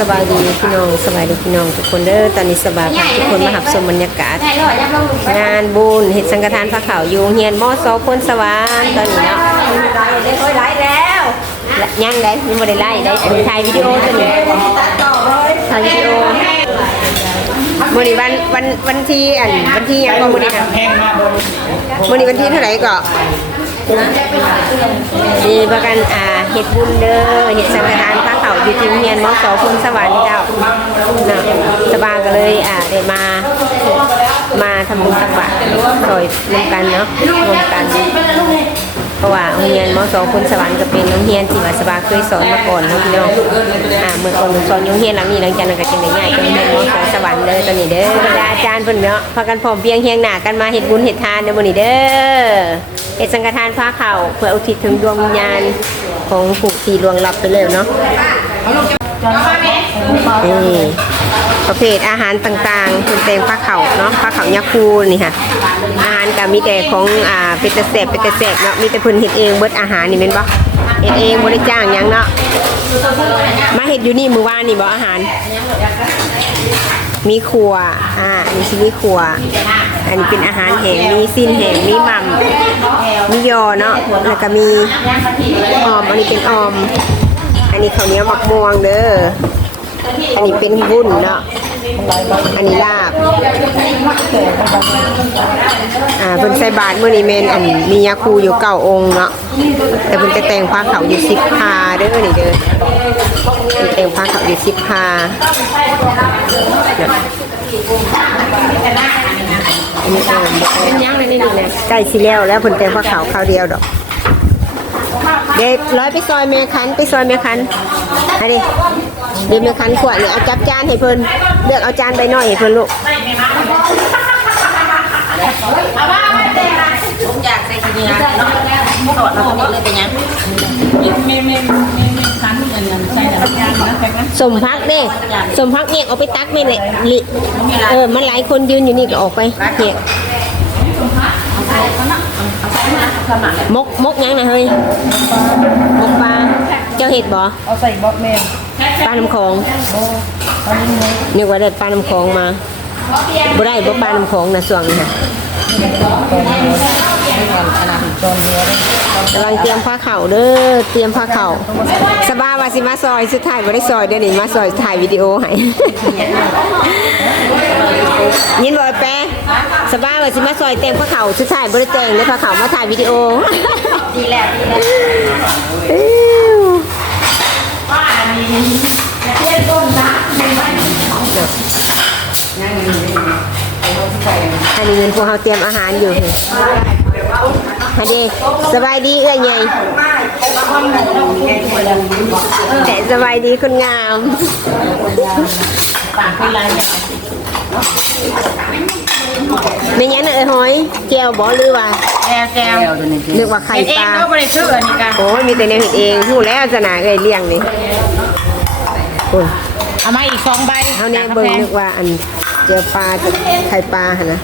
สบายดีพี่น้องสบายดีพี่น้องทุกคนเด้อตอนนี้สบายพาทุกคนมาหับชมบรรยากาศได้เลยยังลงงานบุญเห็ดสังฆทานพระเขาอยู่เฮียนมอสอพนสวรรค์ตอนนี้เนาะได้ค่อยไล่แล้วและยังได้ยังบ่ได้ไล่ได้อันนี้ถ่ายวิดีโอตัวนี้ตัดต่อเลยถ่ายวิดีโอมื้อนี้วันวันวันที่อันวันที่ยังบ่มื้อนี้ค่ะมื้อนี้วันที่เท่าไหร่ก็ มีประกันอ่าเฮ็ดบุญเด้อเฮ็ดสังฆทานพระเขาอยู่ที่เฮียนมอสอพนสวรรค์เจ้าเนาะสบายก็เลยอ่าได้มา มาทำบุญตักบาตรโดยรวมกันเนาะรวมกันเพราะว่าโรงเรียนมสองคุณสวรรค์ก็เป็นโรงเรียนที่ว่าสบาเคยสอนมาก่อนเนาะพี่น้องอ่าเมื่อก่อนหนูสอนโรงเรียนหลังนี้หลังจากนั้นก็จะได้ง่ายเป็นโรงเรียนมสองสวรรค์เลยตอนนี้เด้ออาจารย์เพิ่นเนาะพากันพร้อมเพียงเฮียงหน้ากันมาเฮ็ดบุญเฮ็ดทานเด้อมื้อนี้เด้อ เฮ็ดสังฆทานผ้าขาเพื่ออุทิศถึงดวงวิญญาณของผู้ที่ล่วงลับไปแล้วเนาะนี่ประเภทอาหารต่างๆคุณเต็มปลาเขาเนาะปลาเขายาคูนี่ค่ะ อาหารก็มีแต่ของอ่าเป็นตะแสบเป็นตะแสบเนาะมีแต่เพิ่นเฮ็ดเองเบิดอาหารนี่แม่นบ่เฮ็ดเองบ่ได้จ้างหยังเนาะมาเฮ็ดอยู่นี่มื้อวานนี่บ่อาหาร มีครัวอ่ามีชิมีครัว อันนี้เป็นอาหารแห้งมีสิ้นแห้งมีหม่ำมียอเนาะแล้วก็มีออม อันนี้เป็นออม อันนี้ข้าวเหนียวมักม่วงเด้ออันนี้เป็นวุ้นเนาะอันนี้ลาบ อ่าเพิ่นใส่บาตรมื้อนี้แม่นอันมียาคูอยู่เก้าองค์เนาะแต่เพิ่นจะแต่งผ้าขาวอยู่สิบพาเด้อนี่เด้อ เพิ่นแต่งผ้าขาวอยู่สิบพาเนี่ยอันนี้เอิ้นเป็นยังเลยนี่นี่แหละใกล้สิแล้วแล้วเพิ่นแต่งผ้าขาวคราวเดียวดอกเด็กร้อยไปซอยเมคันไปซอยเมคันอันนี้เดี๋ยวเมคันขวดเนี่ยเอาจับจานให้เพิ่นเลือกเอาจานใบน้อยให้เพิ่นลูก ผมอยากใส่กินนะเนาะสดเราคนนี้เลยเป็นยังสมพักเด้สมพักเนี่ยเอาไปตักไม่เลยลิเออมันหลายคนยืนอยู่นี่ก็ออกไปเนี่ยมกมกยังนะเฮ้ยมกปลาเจ้าเห็ดบ่เอาใส่บล็อกแมนปลาน้ำของนึกว่าได้ปลาน้ำของมาบ่ได้บ่ปลาน้ำของนะส่วงนี้ค่ะ กำลังเตรียมผ้าเข่าเด้อ เตรียมผ้าเข่าสบายว่าสิมาซอยสุดท้ายบ่ได้ซอยเด้อนี่มาซอยถ่ายวิดีโอให้ยินบ่แปะสบายว่าสิมาซอยเต็มผ้าเข่าสุดท้ายบ่ได้แต่งเลยผ้าเข่ามาถ่ายวิดีโอ ดีแล้วดีแล้วอิ๊ว อันนี้เงินพวกเราเตรียมอาหารอยู่ค่ะฮันดีสบายดีเอื้อยใหญ่แต่สบายดีคนงามต่างเป็นไรเนี่ยไม่งั้นเอ้ยหอยแก้วบ่หรือว่าแก้วแก้วนึกว่าไข่ป็นเองลาเนาะบริสุทธิ์อันนี้กันโอ้ยมีแต่แนวเห็ดเองหูแล้วจะหนาเอ้ยเลี้ยงนี่โอ้ยเอามาอีกสองใบเฮาเนี่ยเบิ่งนึกว่าอัน เจอปลาจะไข่ปลาหั่นนะ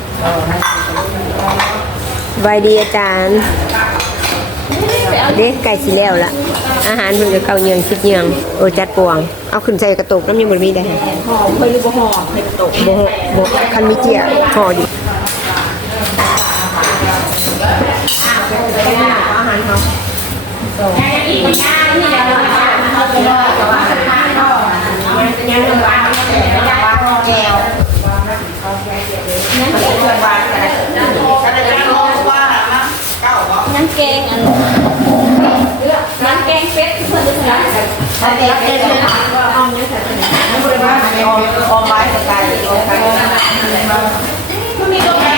สบายดีอาจารย์ เด็กไก่สิแล้วละอาหารมันก็เกาเยืองคิดเยืองโอจัดปวง เอาขึ้นใส่กระตุกน้ำยังบ่มีได้ห่อไปรือห่อให้กระตุกบ่ห่อบ่คันมีเจียห่ออยู่อาหารเขา แก้ว น้ำแกงอันน้ำแกงเป็ดเพื่อนจะทำถ้าเด็กเด็กเนี่ยเอาเนื้อใส่ถุงไม่บริวารไม่เอาเอาไม้สกายออาไปมันมีตัวแพง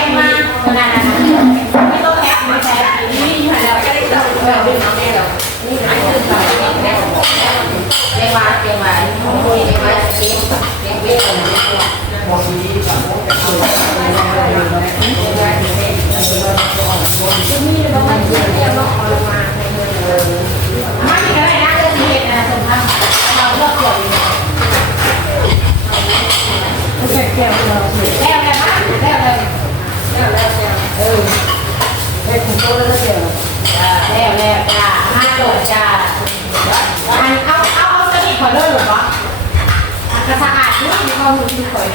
มาข นี่มีความรู้สึกข่อย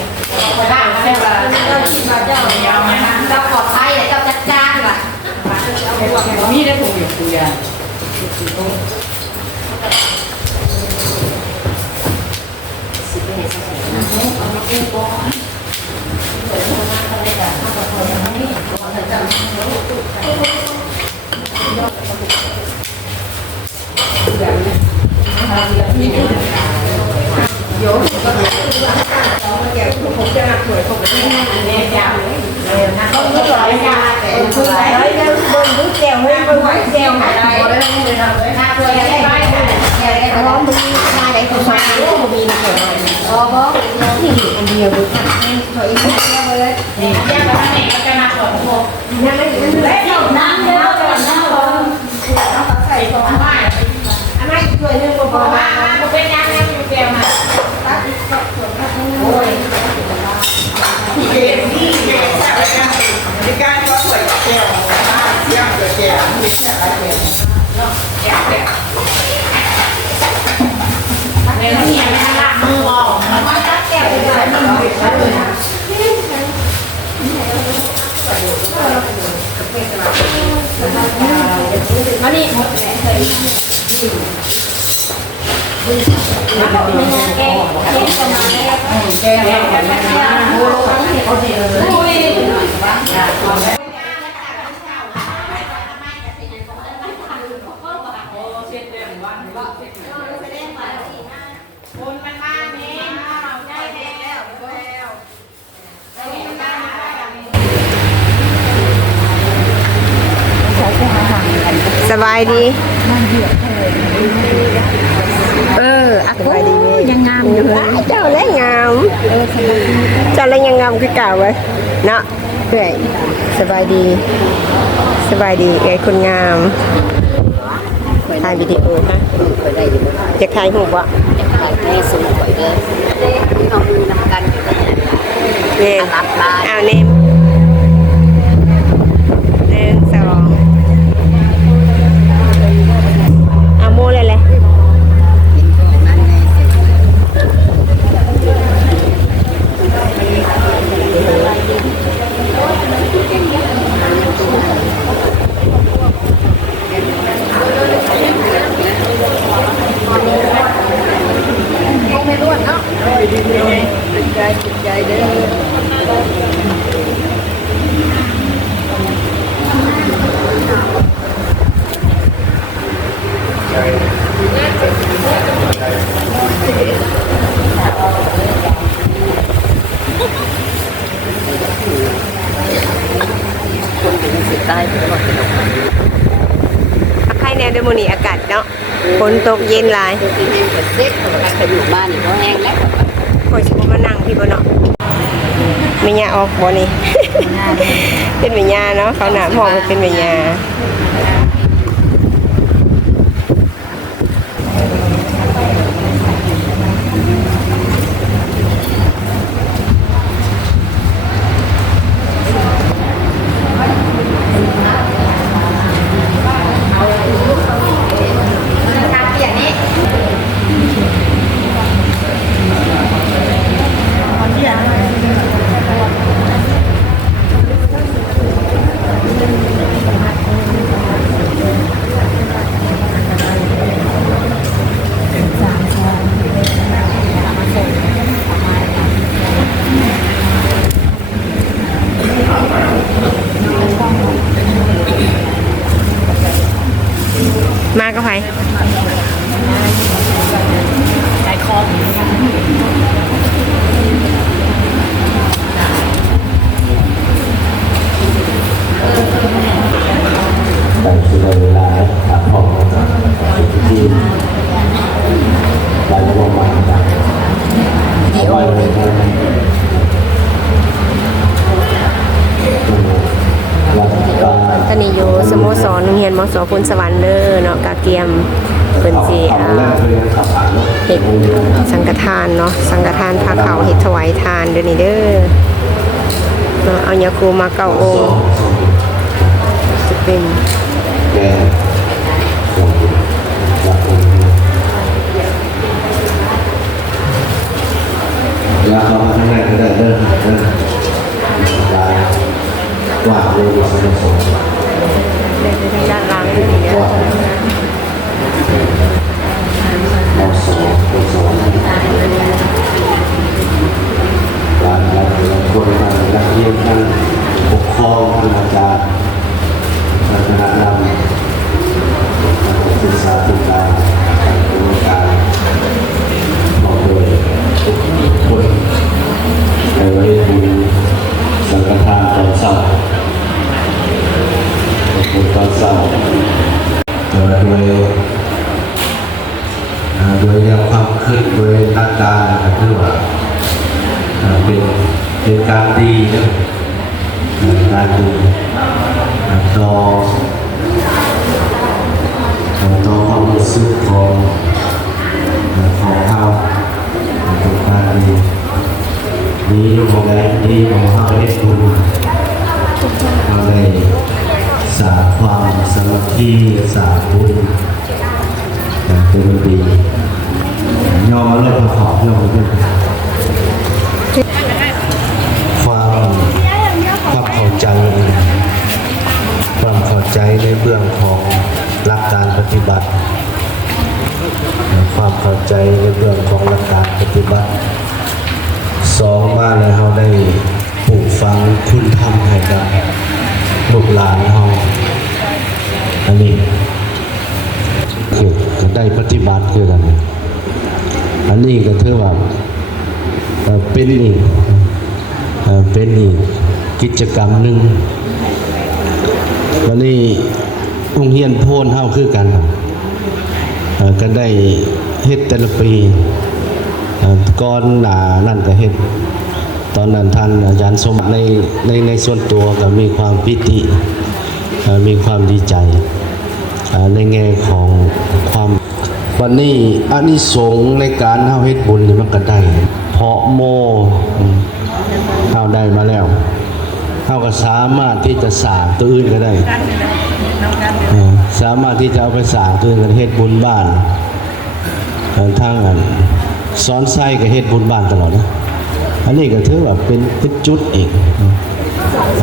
ข่อยได้มาแล้วเจ้าคิดว่าเจ้าเจ้าขอไทยเจ้าจัดจ้านว่ะ มีได้ถูกอยู่ตัวอย่าง เขาเลือกหลายอย่างแต่คือหลายเรื่องเบิ่งรู้แก้วให้เบิ่งรู้แก้วอะไรถ้าเคยได้ได้ได้พร้อมมีมาได้คนมาโอ้มีนะคนอ๋อบ่นี่อันเดียวเลยถอยอีกแก้วเลยนี่แก้วแ ล้วนี่ก็จะมาขอพวกนั่นเลยแล้วน้ำเด้อน้ำร้อนเอาใส่ของบ้านอันนั้นช่วยเรื่องบ่บ่มาบ่เป็นยังยังอยู่แก้วมาตัดอีกสักส่วนโอ้ย เกมนี่เกมแค่ไรกันในการก็สวยแก้วเยี่ยมเลยแก้วมีแค่ไรแก้ว ในที่นี้มันละมือออกมันตัดแก้วไปเลยมันเป็นเลยนะอั นี่หมดแหละเลยแล้วก็มีแก้แก้ประมาณนี้แกงแก้แก้แกงโอ้ยเขาดีเลย สบายดี เอออะสบายดียังงามอยู่เจ้าและงามเจ้าและยังงามคือเก่าไว้เนาะเพื่อยสบายดี สบายดีไอ้คนงามถ่ายวิดีโอฮะเคยได้อยู่จะถ่ายหูปวะแม่สูงกว่าเดิมเราดูนำกันอยู่เน่เอาเนมหนึ่งสองเอาโมเลยเลย ตายไปหมด ใครแนวเดโมนีอากาศเนาะฝน ตกเย็นหลายคือแห้งเซ็กคนใครอยู่บ้านนี่เขาแห้งแล้วคอยสิบมานั่งพี่บ่เนาะมียาออกบ่นี่ เป็นเมียาเนาะเขาหนาหมองมันเป็นเมียามาก็ไป ขายของ แต่คือเวลาพักผ่อนที่เราลงมาจากสบายเลยนะหลักการ ตอนนี้อยู่สโมสรโรงเรียนม สพุนสวรรค์เด้อเนาะกาเกียมเพิ่นสิขออ่าเลยเฮ็ดสังฆทานเนาะสังฆทานพาเขาเฮ็ดถวายทานเด้อนี่เด้อเนาะเอายาคูมาเก้าองค์จะเป็น องแรงดีมองข้าไปได้บุญเราเลยสาความสมัคคีสาบุญเป็นดียอมเลิกขอยอมเลิกความความเข้าใจความเข้าใจในเบื้องของหลักการปฏิบัติ ความเข้าใจในเบื้องของหลักการปฏิบัติ สองมาเลยเราได้ปลูกฝังคุณธรรมให้กับลูกหลานเราอันนี้ คือก็ได้ปฏิบัติคือกัน อันนี้ก็ถือว่า เป็นอีกเป็นอีกกิจกรรมหนึ่งวันนี้โรงเรียนโพนเฮาคือกันก็ได้เฮ็ดแต่ละปีก่อนหน้านั่นก็เฮ็ดตอนนั้นท่านอาจารย์สมในในในส่วนตัวก็มีความปิติมีความดีใจในแง่ของความวันนี้อานิสงส์ในการเฮาเฮ็ดบุญมันก็ได้ เพาะโมอืมเฮาได้มาแล้วเฮาก็สามารถที่จะสาตัวอื่นก็ได้ สามารถที่จะเอาไปสาตัวอื่นกันเฮ็ดบุญบ้านทางอันสอนไส้ก็เฮ็ดบุญบ้านตลอดนะอันนี้ก็ถือว่าเป็นเป็นจุดอีก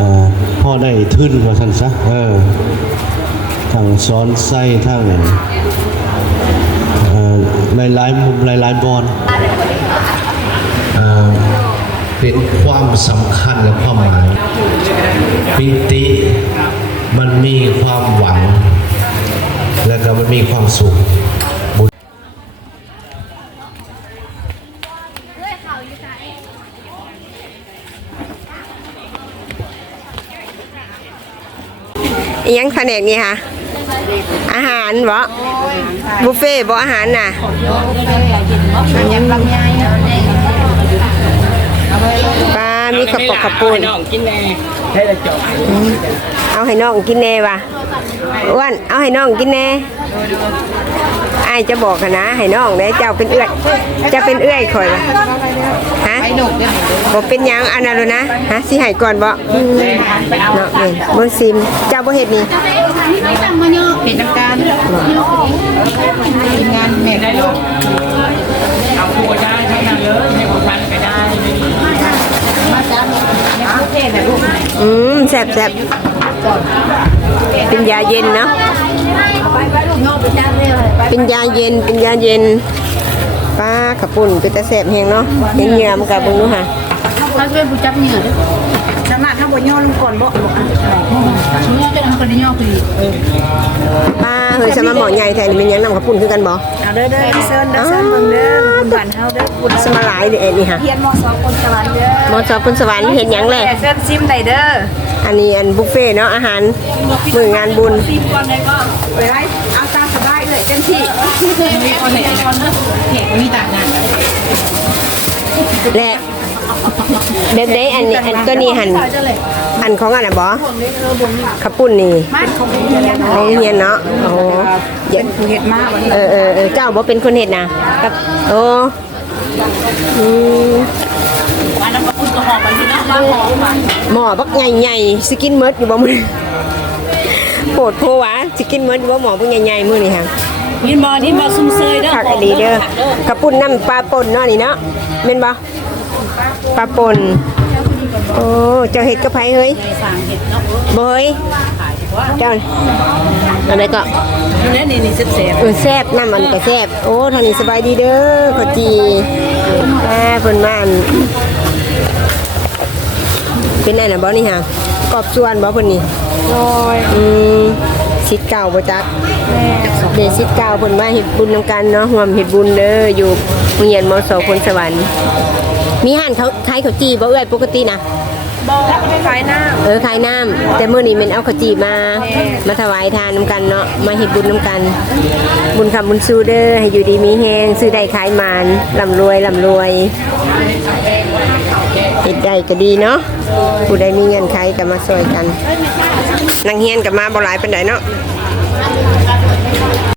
อ่าพ่อได้ทึนว่าซั่นซะเออทั้งซ้อนไส้ทั้งอ่อหลายมุมหลายๆบอลเอ่อ เป็นความสำคัญและความหมายปิติมันมีความหวัง และก็มันมีความสุขบุญอิหยังแผนกนี่ค่ะอาหารบ่บุฟเฟ่ต์บ่อาหารน่ะยำลำไยปลา มีข้าวปอกข้าวปุ้นน้องกินแน่ให้ละจบเอาให้น้องกินแน่ว่ะอ้วนเอาให้น้องกินแน่ไอายจะบอกหั้นนะให้น้องเด้เจ้าเป็นเอื้อยเจะเป็นเอื้อยข่อยว่ะฮะบ่เป็นหยังอันนั้นเลยนะฮะสิให้ก่อนบ่เนาะนี่เบิ่งซิมเจ้าบ่เฮ็ดนี่เป็นน้ำตาลงานแม่ได้ลูกเอาผู้ก็ได้ทั้งนั้นเลยให้ผู้พันก็ได้ อืมแซ่บแซ่บเป็นยาเย็นเนาะเป็นยาเย็นเป็นยาเย็นป้าขับปุ่นเป็นตะแซ่บแฮงเนาะเห็นเหงื่อมันก็เบิ่งดูค่ะ เราช่วยผู้จับเหงื่อด้วยสามารถถ้าบ่ย่อลงก่อนบ่ช่วยจะทำกันได้ย่อคือป้าเฮ้ยสมาหมอใหญ่แทนนี่เป็นยังนำขับปุ่นคือกันบ่เอาเด้อเด้อเซิร์นเด้อเซิร์นเบิ่งเด้อบุญบ้านเฮาเด้อบุญสมาหลายเด้อนี่ค่ะเพียนมอสองคนสวรรค์เด้อมอสอบคนสวรรค์เห็นยังแหละเซิร์นซิมได้เด้ออันนี้อันบุฟเฟ่เนาะอาหารมืองานบุญซิมก่อนได้บ่ไปได้เอาตามสบายเลยเต็มที่มีคนเห็นก่อนเด้อเห็นมีต่างงานและ เด็ดๆอันนี้อันตัวนี้หันอันของอันน่ะบ่ขับปุ่นนี่มาของเรียนโรงเรียนเนาะโอ้เยเป็นผู้เฮ็ดมาวันนี้เออเออเออเจ้าบ่เป็นคนเฮ็ดนะกับโอ้อืมอันนั้นก็คุณก็หอมมันที่นั่นมาหอมมันหมอบักใหญ่ๆสิกินเมิดอยู่บ่มื้อโปวดโพวะสิกินเมิดอยู่บ่หมอบักใหญ่ๆมื้อนี่ค่ะยินบอนี่บอซุ่มเซยเด้อผักอันนี้เด้อกระปุ่นน้ำปลาป่นเนาะนี่เนาะแม่นบ่ ปลาป่นโอ้เจ้าเห็ดกับไผเฮ้ยสั่งเห็ดเนาะบ่เฮ้ยเจ้าอันไหนก็นี่นี่นี่เสียบเออแซ่บน้ำมันก็แซ่บโอ้ทางนี้สบายดีเด้อขอจีแม่เพิ่นมาอันเป็นไงน่ะบ่นี่ฮะกอบส่วนบ่เพิ่นนี่โดยอืมสิทธิ์เก่าบ่จักแม่เดยวสิทธิ์เก่าเพิ่นมาเฮ็ดบุญนํกันเนาะร่วมเฮ็ดบุญเด้ออยู่โรงเรียนมสพลสวรรค์ มีห้านเขาขายข้าวจีบ่เอ้อยปกตินะบอกไม่ได้ขายหน้าเออขายน้ำแต่เมื่อนี้มันเอาขาวจีมา มาถวายทานน้ำกันเนาะมาเฮ็ดบุญน้ำกัน บุญคำบุญสู้เด้อให้อยู่ดีมีแฮงซื้อได้ขายมานลำรวยลำรวยเฮ็ดได้ก็ดีเนาะผู้ใดมีเงินใครก็มาช่วยกันนางเฮียนกับมาบ่หลายปานใดเนาะ